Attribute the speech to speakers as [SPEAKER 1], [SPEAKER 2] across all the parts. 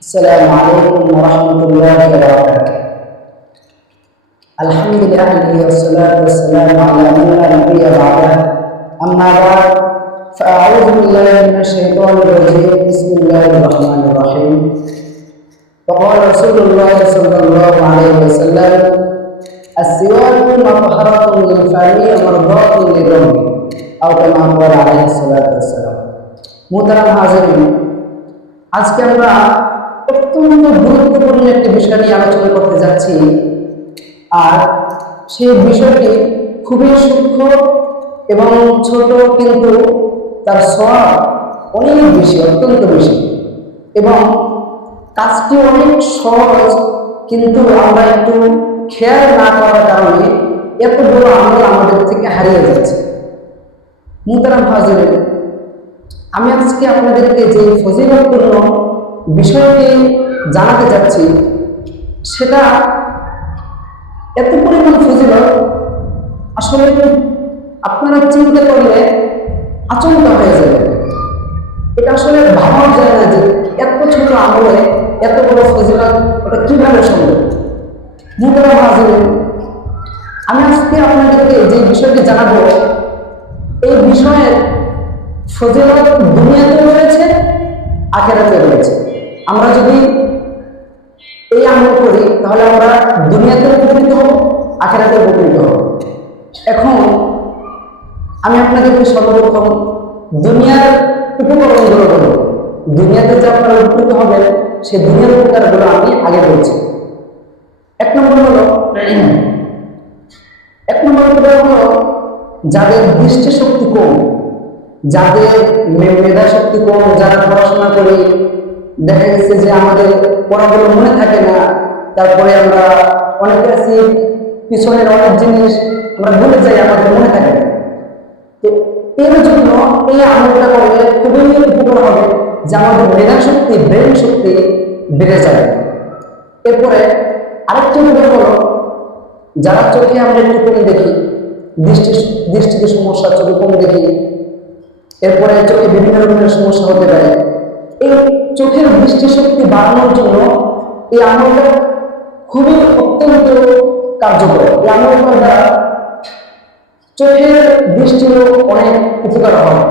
[SPEAKER 1] السلام عليكم ورحمة الله وبركاته الحمد لله والصلاة والسلام على من لا نبي بعده أما بعد فأعوذ بالله من الشيطان الرجيم بسم الله الرحمن الرحيم وقال رسول الله صلى الله عليه وسلم السواك مطهرة للفم ومرضاة للرب أو كما قال عليه الصلاة والسلام মোহতারাম হাজিরিন আজকে আমরা অত্যন্ত গুরুত্বপূর্ণ একটি বিষয় নিয়ে আলোচনা করতে যাচ্ছি। আর সেই বিষয়টি খুবই সূক্ষ্ম এবং ছোট কিন্তু তার সব অনেক বেশি, অত্যন্ত বেশি। এবং কাজটি অনেক সহজ, কিন্তু আমরা একটু খেয়াল না করার কারণে এত বড় আমল আমাদের থেকে হারিয়ে যাচ্ছে। মুতারাম হাজিরের আমি আজকে আপনাদেরকে যে ফজিলতপূর্ণ বিষয়টি জানাতে যাচ্ছি, সেটা এত পরিমাণ ফজিলত, আসলে আপনারা চিন্তা করলে আচমকা হয়ে যাবে। এটা আসলে ভাবাও যায় না যে এত ছোট আমলে এত বড় ফজিলত, ওটা কীভাবে সম্ভব? মুখরা হাজির আমি আজকে আপনাদেরকে যে বিষয়টি জানাব, এই বিষয়ের ফজিলত দুনিয়াতে রয়েছে আখেরাতে রয়েছে। আমরা যদি এই আমল করি, তাহলে আমরা দুনিয়াতে উপকৃত হব, আখেরাতে উপকৃত হব। এখন আমি আপনাদেরকে সর্বপ্রথম দুনিয়ার উপকরণগুলো বলব দুনিয়াতে যে আপনারা উপকৃত হবেন সেই দুনিয়ার উপকারগুলো আমি আগে বলছি। এক নম্বর হলো, এক নম্বর উপকার হলো, যাদের দৃষ্টিশক্তি কম, যাদের মেধা শক্তি কম, যারা পড়াশোনা করি দেখা গেছে যে আমাদের পড়াগুলো মনে থাকে না। তারপরে আমরা অনেক আছি পিছনের অনেক জিনিস আমরা ভুলে যাই, আমাদের মনে থাকে না। তো এর জন্য এই আমলটা করলে খুবই উপকার হবে যে আমাদের মেধা শক্তি, ব্রেন শক্তি বেড়ে যাবে। এরপরে আরেকটি উপকার হলো, যারা চোখে আমরা একটু কমে দেখি, দৃষ্টি দৃষ্টিতে সমস্যা, চোখে কমে দেখি, এরপরে চোখে বিভিন্ন রকমের সমস্যা হতে পারে। এই চোখের দৃষ্টিশক্তি বাড়ানোর জন্য এই আমলটা খুবই অত্যন্ত কার্যকর। এই আমলটার দ্বারা চোখের দৃষ্টিরও অনেক উপকার হয়।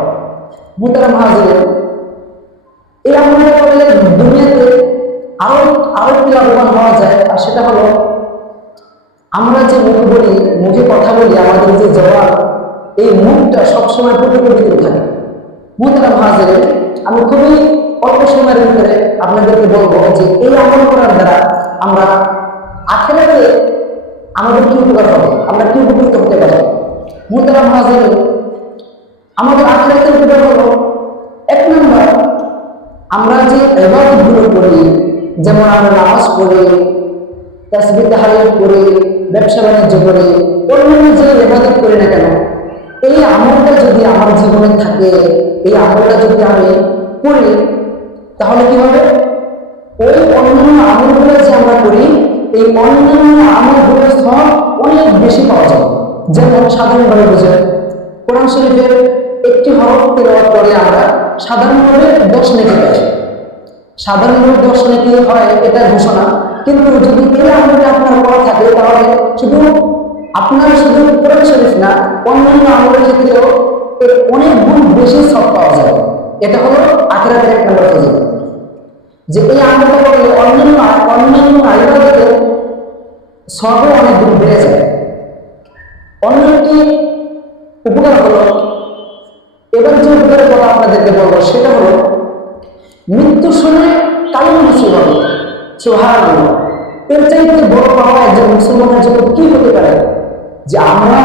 [SPEAKER 1] মুতারা মহাজির এই আমলটা করলে দুনিয়াতে আরও আরও লাভবান হওয়া যায়, আর সেটা হলো আমরা যে মুখ বলি, মুখে কথা বলি, আমাদের যে জবাব, এই মুখটা সবসময় প্রতিফলিত থাকে। মুহতারাম হাজিরে, আমি খুবই অল্প সময়ের ভিতরে আপনাদেরকে বলব যে এই আমল করার দ্বারা আমরা আখেরাতে আমাদের কি উপকার হবে? আমরা কি উপকৃত হতে পারি? মুহতারাম হাজির আমাদের আখেরাতে উপকার হলো এক নম্বর, আমরা যে এবাদতগুলো করি, যেমন আমরা নামাজ পড়ি তাসবি তাহালিল করি ব্যবসা বাণিজ্য করি, অন্যান্য যে এবাদত করি না কেন, এই আমলটা যদি আমার জীবনে থাকে, এই আমলটা যদি আমি করি তাহলে কি হবে? ওই অন্যান্য আমলগুলো যে আমরা করি, এই অন্যান্য আমলগুলোর সব অনেক বেশি পাওয়া যাবে যেমন সাধারণভাবে বুঝে কোরআন শরীফের একটি হরফ তেলাওয়াত করে আমরা সাধারণভাবে দশ নেকি পাই। সাধারণভাবে দশ নেকি হয় এটা ঘোষণা, কিন্তু যদি এই আমলটা আপনার করা থাকে, তাহলে শুধু আপনার শুধু কোরআন শরীফ না, অন্যান্য আমলের ক্ষেত্রেও এর অনেক গুণ বেশি সব পাওয়া যায়। এটা হলো আখেরাতের এক নম্বর ফজিলত যে এই আমলটা করলে অন্যান্য অন্যান্য আইবাদতে সবও অনেক গুণ বেড়ে যায়। অন্য একটি উপকার হলো? এবার যে উপকারের কথা আপনাদেরকে বলব, সেটা হলো মৃত্যুর সময় কালিমা নসিব হবে। সোহান এর চাইতে বড় পাওয়া একজন মুসলমানের জন্য কি হতে পারে? যে আমরা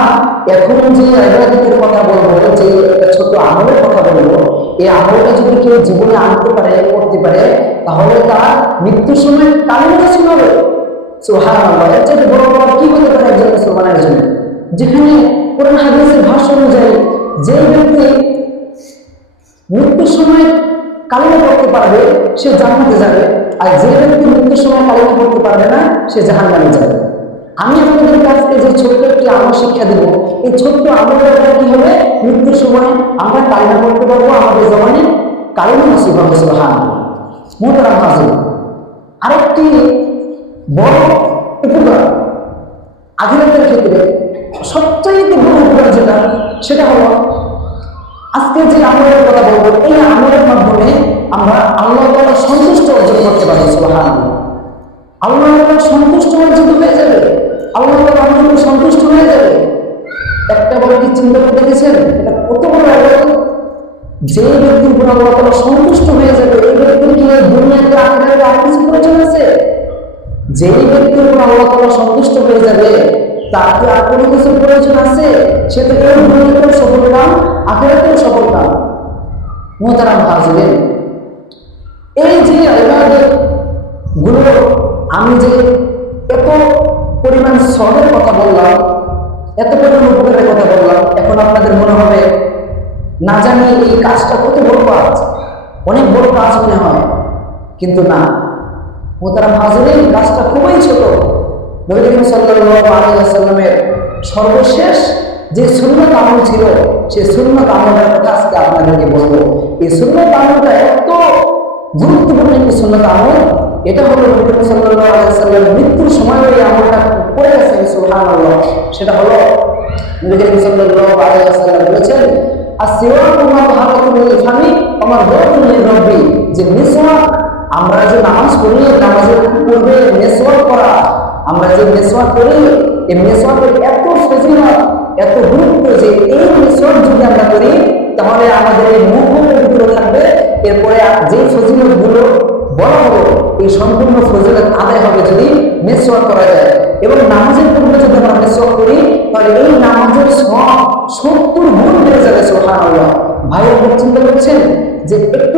[SPEAKER 1] এখন যে আইবাদতের কথা বলব? যে একটা ছোট আমলের কথা বলব, এই আমলটা যদি কেউ জীবনে আনতে পারে, করতে পারে, তাহলে তার মৃত্যুর সময় কালিমা নসিব হবে। আল্লাহ এর চাইতে বড় পাওয়া কি হতে পারে একজন মুসলমানের জন্য? যেখানে কোরআন হাদিসের ভাষ্য অনুযায়ী, যে ব্যক্তি মৃত্যুর সময় কালিমা পড়তে পারবে, সে জান্নাতে যাবে, আর যে ব্যক্তি মৃত্যুর সময় কালিমা পড়তে পারবে না, সে জাহান্নামে যাবে। আমি আপনাদের কাছকে যে ছোট্ট একটি আমল শিক্ষা দেব, এই ছোট্ট দ্বারা কি হবে? মৃত্যুর সময় আমরা কালিমা করতে পারব আমাদের জমানে কালিমা নসিব হবে সুবহান মোহতারাম হাজির আরেকটি বড় উপকার আধুনিকের ক্ষেত্রে সবচাইতে বড় উপকার যেটা, সেটা হলো আজকে যে আমলের কথা বলব, এই আমলের মাধ্যমে আমরা আল্লাহ সন্তুষ্ট অর্জন করতে পারি সুবহান আল্লাহ তাআলা সন্তুষ্ট হয়ে যাবে। এই ব্যক্তির কি এই দুনিয়াতে আখেরাতে আর কিছু প্রয়োজন আছে যেই ব্যক্তির উপর সন্তুষ্ট হয়ে যাবে, তার কি আর কোনো কিছু প্রয়োজন আছে? সে তো এই দুনিয়াতেও সফল কাম, আখেরাতেও সফল কাম। মোহতারাম হাজিরেন, এই যে গুলো, আমি যে এত পরিমাণ সবের কথা বললাম, এত পরিমাণ উপকারের কথা বললাম, এখন আপনাদের মনে হবে না জানি এই কাজটা কত বড় কাজ। অনেক বড় কাজ মনে হয়। কিন্তু না। মোতারাম হাজিরিন কাজটা খুবই ছোট। নবী করিম সাল্লাল্লাহু আলাইহি ওয়াসাল্লামের সর্বশেষ যে সুন্নত আমল ছিল, সে সুন্নত আমলের কথা আজকে আপনাদেরকে বলব। এই সুন্নত আমলটা এত গুরুত্বপূর্ণ একটি সুন্নত আমল। এটা হলো নবী করিম আলাইহি মৃত্যুর সময় এই আমলটা করে গেছেন সেটা হলো নবী সাল্লাল্লাহু আলাইহি বলেছেন যে মিসওয়াক আমরা যে নামাজ পড়ি নামাজের পূর্বে মেসওয়াক করা। আমরা যে মেসওয়াক করি, এই মেসওয়াকের এত ফজিলত, এত গুরুত্ব যে এই মেসওয়াক যদি করি, তাহলে আমাদের এই মুখ পবিত্র থাকবে। এরপরে যে ফজিলতগুলো বলা হলো এই সম্পূর্ণ ফজিলত আদায় হবে যদি মেসওয়াক করা যায়। এবং নামাজের পূর্বে যদি আমরা মেসওয়াক করি, তাহলে এই নামাজের সব বেড়ে ভাইয়ের উপর চিন্তা করছেন যে একটু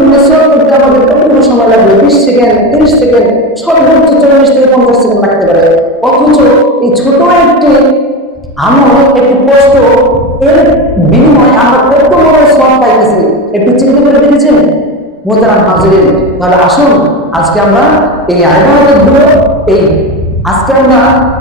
[SPEAKER 1] কতটুকু সময় লাগবে? বিশ সেকেন্ড, তিরিশ সেকেন্ড, সর্বোচ্চ চল্লিশ থেকে পঞ্চাশ সেকেন্ড লাগতে পারে। অথচ এই ছোট একটি কষ্ট এর বিনিময়ে আমরা কত বড় সব একটু চিন্তা করে দেখেছেন? মোতারাম তাহলে আসুন, আজকে আমরা এই আইবাদতগুলো এই আজকে আমরা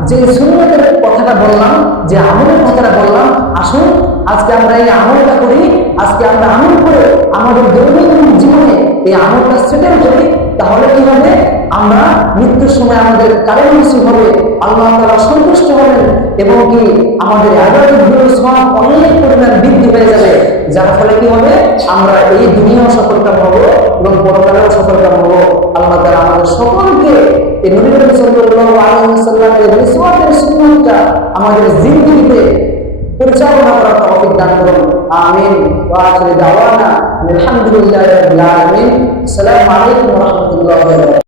[SPEAKER 1] যে সুন্নতের কথাটা বললাম, যে আমলের কথাটা বললাম, আসুন আজকে আমরা এই আমলটা করি, আজকে আমরা আমল করে আমাদের দৈনন্দিন জীবনে এই আমলটা সেটেল করি, তাহলে কি হবে? আমরা মৃত্যুর সময় আমাদের কারেন্ট মিসিং হবে, আল্লাহ তারা সন্তুষ্ট হবেন, এবং কি আমাদের আগামীগুলোর সব অনেক পরিমাণ বৃদ্ধি হয়ে যাবে। যার ফলে কি হবে? আমরা এই দুনিয়াও সফলকাম হব, এবং পরকালেও সফলকাম হব। আল্লাহ তারা আমাদের সকলকে এই নবী করিম সাল্লাল্লাহু আলাইহি ওয়াসাল্লামের মিসওয়াকের সুন্নাতটা আমাদের জিন্দেগিতে পরিচালনা করার তৌফিক দান করুন। আমিন। ওয়া আখির দাওয়ানা। আলহামদুলিল্লাহি রাব্বিল আলামিন। আসসালামু আলাইকুম ওয়া